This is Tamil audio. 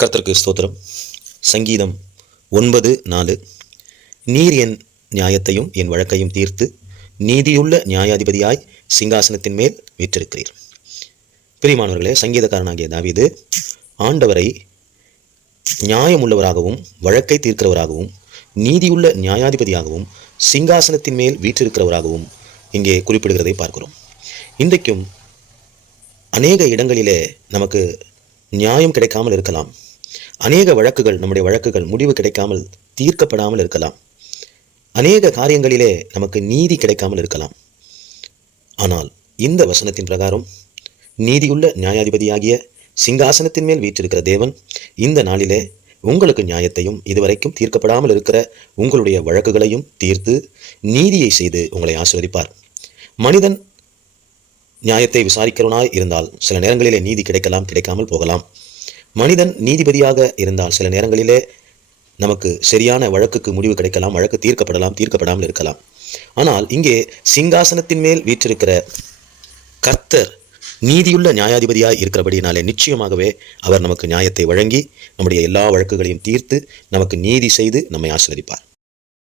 கர்த்தருக்கு ஸ்தோத்திரம். சங்கீதம் 9:4. நீர் என் நியாயத்தையும் என் வழக்கையும் தீர்த்து நீதியுள்ள நியாயாதிபதியாய் சிங்காசனத்தின் மேல் வீற்றிருக்கிறீர். பிரியமானவர்களே, சங்கீதக்காரனாகிய தாவீது ஆண்டவரை நியாயமுள்ளவராகவும் வழக்கை தீர்க்கிறவராகவும் நீதியுள்ள நியாயாதிபதியாகவும் சிங்காசனத்தின் மேல் வீற்றிருக்கிறவராகவும் இங்கே குறிப்பிடுகிறதை பார்க்கிறோம். இன்றைக்கும் அநேக இடங்களிலே நமக்கு நியாயம் கிடைக்காமல் இருக்கலாம். அநேக வழக்குகள், நம்முடைய வழக்குகள் முடிவு கிடைக்காமல் தீர்க்கப்படாமல் இருக்கலாம். அநேக காரியங்களிலே நமக்கு நீதி கிடைக்காமல் இருக்கலாம். ஆனால் இந்த வசனத்தின் பிரகாரம் நீதியுள்ள நியாயாதிபதியாகிய சிங்காசனத்தின் மேல் வீற்றிருக்கிற தேவன் இந்த நாளிலே உங்களுக்கு நியாயத்தையும் இதுவரைக்கும் தீர்க்கப்படாமல் இருக்கிற உங்களுடைய வழக்குகளையும் தீர்த்து நீதியை செய்து உங்களை ஆசீர்வதிப்பார். மனிதன் நியாயத்தை விசாரிக்கிறவனாய் இருந்தால் சில நேரங்களிலே நீதி கிடைக்கலாம், கிடைக்காமல் போகலாம். மனிதன் நீதிபதியாக இருந்தால் சில நேரங்களிலே நமக்கு சரியான வழக்குக்கு முடிவு கிடைக்கலாம், வழக்கு தீர்க்கப்படலாம், தீர்க்கப்படாமல் இருக்கலாம். ஆனால் இங்கே சிங்காசனத்தின் மேல் வீற்றிருக்கிற கர்த்தர் நீதியுள்ள நியாயாதிபதியாய் இருக்கிறபடினாலே நிச்சயமாகவே அவர் நமக்கு நியாயத்தை வழங்கி நம்முடைய எல்லா வழக்குகளையும் தீர்த்து நமக்கு நீதி செய்து நம்மை ஆசீர்வதிப்பார்.